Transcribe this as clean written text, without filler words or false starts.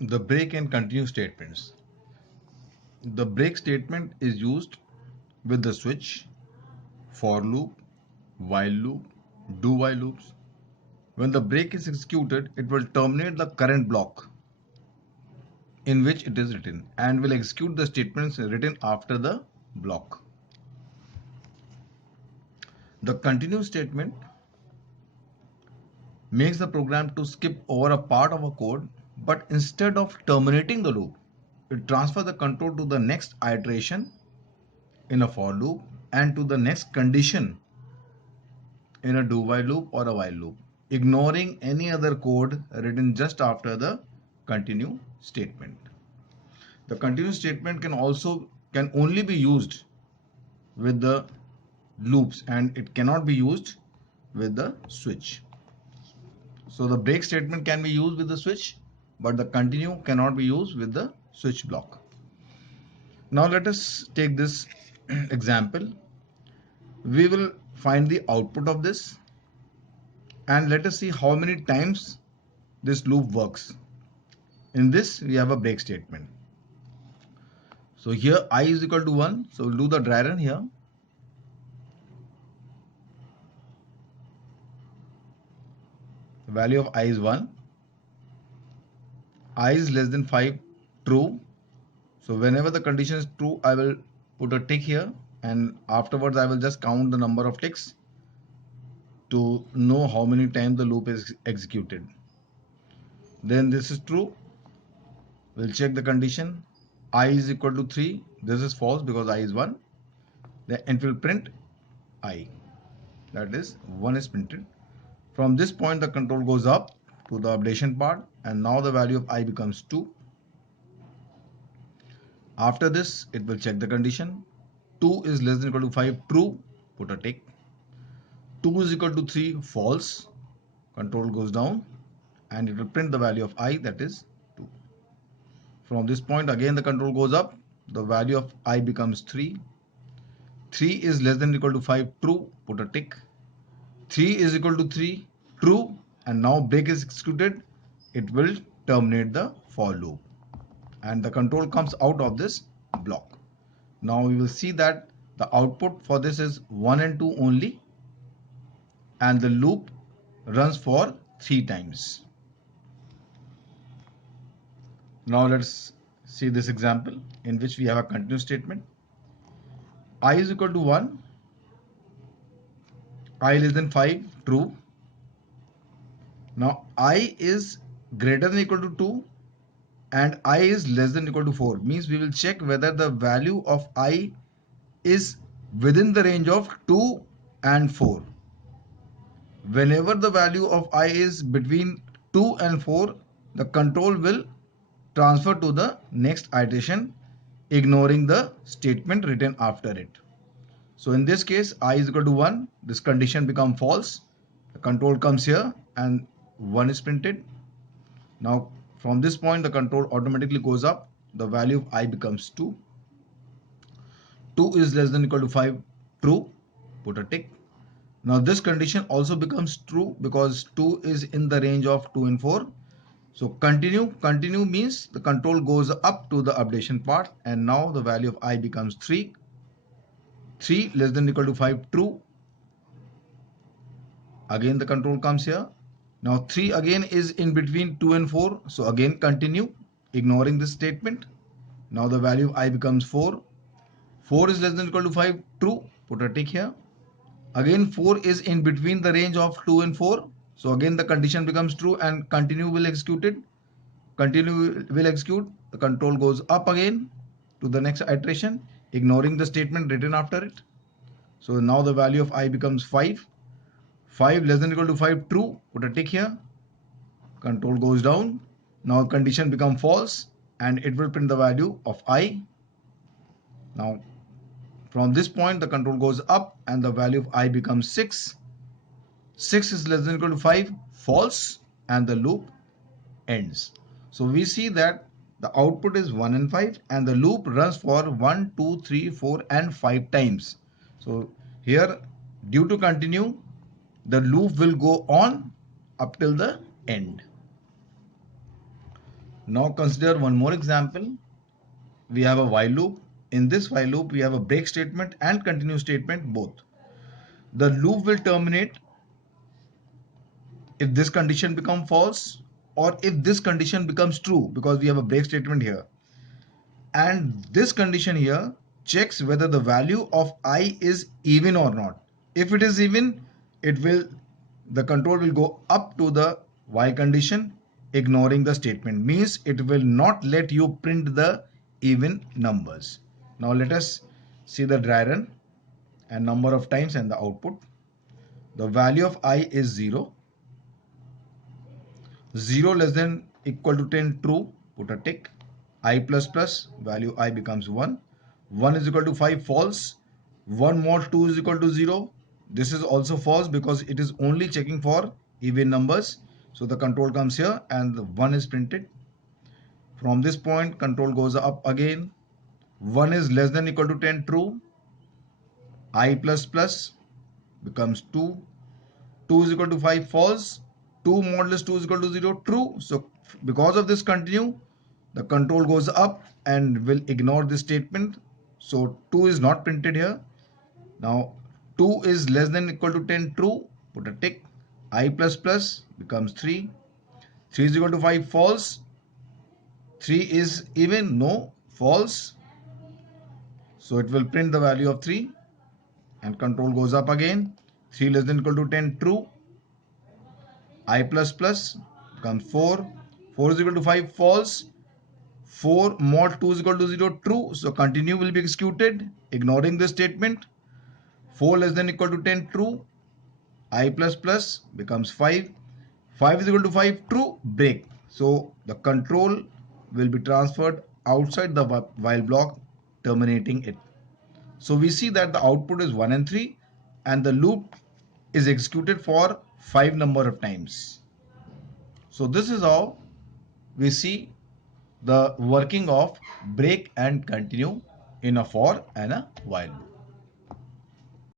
The break and continue statements. The break statement is used with the switch, for loop, while loop, do while loops. When the break is executed, it will terminate the current block in which it is written and will execute the statements written after the block. The continue statement makes the program to skip over a part of a code, but instead of terminating the loop, it transfers the control to the next iteration in a for loop and to the next condition in a do while loop or a while loop, ignoring any other code written just after the continue statement. The continue statement can only be used with the loops and it cannot be used with the switch. So the break statement can be used with the switch, but the continue cannot be used with the switch block. Now let us take this example. We will find the output of this and let us see how many times this loop works. In this we have a break statement. So here I is equal to 1. So we'll do the dry run here. The value of I is 1. I is less than 5, true. So whenever the condition is true, I will put a tick here and afterwards I will just count the number of ticks to know how many times the loop is executed. Then this is true. We'll check the condition. I is equal to 3. This is false because I is 1. Then it will print I. That is 1 is printed. From this point the control goes up to the updation part and now the value of I becomes 2. After this it will check the condition. 2 is less than equal to 5, true, put a tick. 2 is equal to 3, false, control goes down and it will print the value of I, that is 2. From this point again the control goes up, the value of I becomes 3. 3 is less than equal to 5, true, put a tick. 3 is equal to 3, true, and now break is executed, it will terminate the for loop and the control comes out of this block. Now we will see that the output for this is 1 and 2 only and the loop runs for 3 times. Now let's see this example in which we have a continue statement. I is equal to 1, I less than 5, true. Now I is greater than equal to 2 and I is less than equal to 4, means we will check whether the value of I is within the range of 2 and 4. Whenever the value of I is between 2 and 4, the control will transfer to the next iteration, ignoring the statement written after it. So in this case, I is equal to 1, this condition becomes false, the control comes here and 1 is printed. Now from this point the control automatically goes up, the value of I becomes 2. 2 is less than equal to 5, true, put a tick. Now this condition also becomes true because 2 is in the range of 2 and 4. So continue means the control goes up to the updation part and now the value of I becomes 3. 3 less than equal to 5, true. Again the control comes here. Now 3 again is in between 2 and 4. So again continue, ignoring this statement. Now the value of I becomes 4. 4 is less than equal to 5, true. Put a tick here. Again 4 is in between the range of 2 and 4. So again the condition becomes true and continue will execute it. Continue will execute. The control goes up again to the next iteration, ignoring the statement written after it. So now the value of I becomes 5. 5 less than equal to 5, true. Put a tick here. Control goes down. Now condition becomes false and it will print the value of I. Now from this point the control goes up and the value of I becomes 6. 6 is less than equal to 5, false, and the loop ends. So we see that the output is 1 and 5 and the loop runs for 1, 2, 3, 4 and 5 times. So here due to continue the loop will go on up till the end. Now consider one more example. We have a while loop. In this while loop, we have a break statement and continue statement both. The loop will terminate if this condition becomes false or if this condition becomes true, because we have a break statement here. And this condition here checks whether the value of I is even or not. If it is even, the control will go up to the while condition, ignoring the statement. Means it will not let you print the even numbers. Now let us see the dry run and number of times and the output. The value of I is 0. 0 less than equal to 10 true, put a tick. I plus plus, value I becomes 1. 1 is equal to 5, false. 1 mod 2 is equal to 0. This is also false because it is only checking for even numbers. So the control comes here and the 1 is printed. From this point, control goes up again. 1 is less than equal to 10, true. I plus plus becomes 2. 2 is equal to 5, false. 2 modulus 2 is equal to 0, true. So because of this continue, the control goes up and will ignore this statement. So 2 is not printed here. Now 2 is less than equal to 10, true, put a tick. I plus plus becomes 3. 3 is equal to 5, false. 3 is even, no, false. So it will print the value of 3 and control goes up again. 3 less than equal to 10, true. I plus plus becomes 4. 4 is equal to 5, false. 4 mod 2 is equal to 0, true. So continue will be executed, ignoring this statement. 4 less than equal to 10, true. I plus plus becomes 5. 5 is equal to 5, true, break. So the control will be transferred outside the while block, terminating it. So we see that the output is 1 and 3 and the loop is executed for 5 number of times. So this is how we see the working of break and continue in a for and a while loop.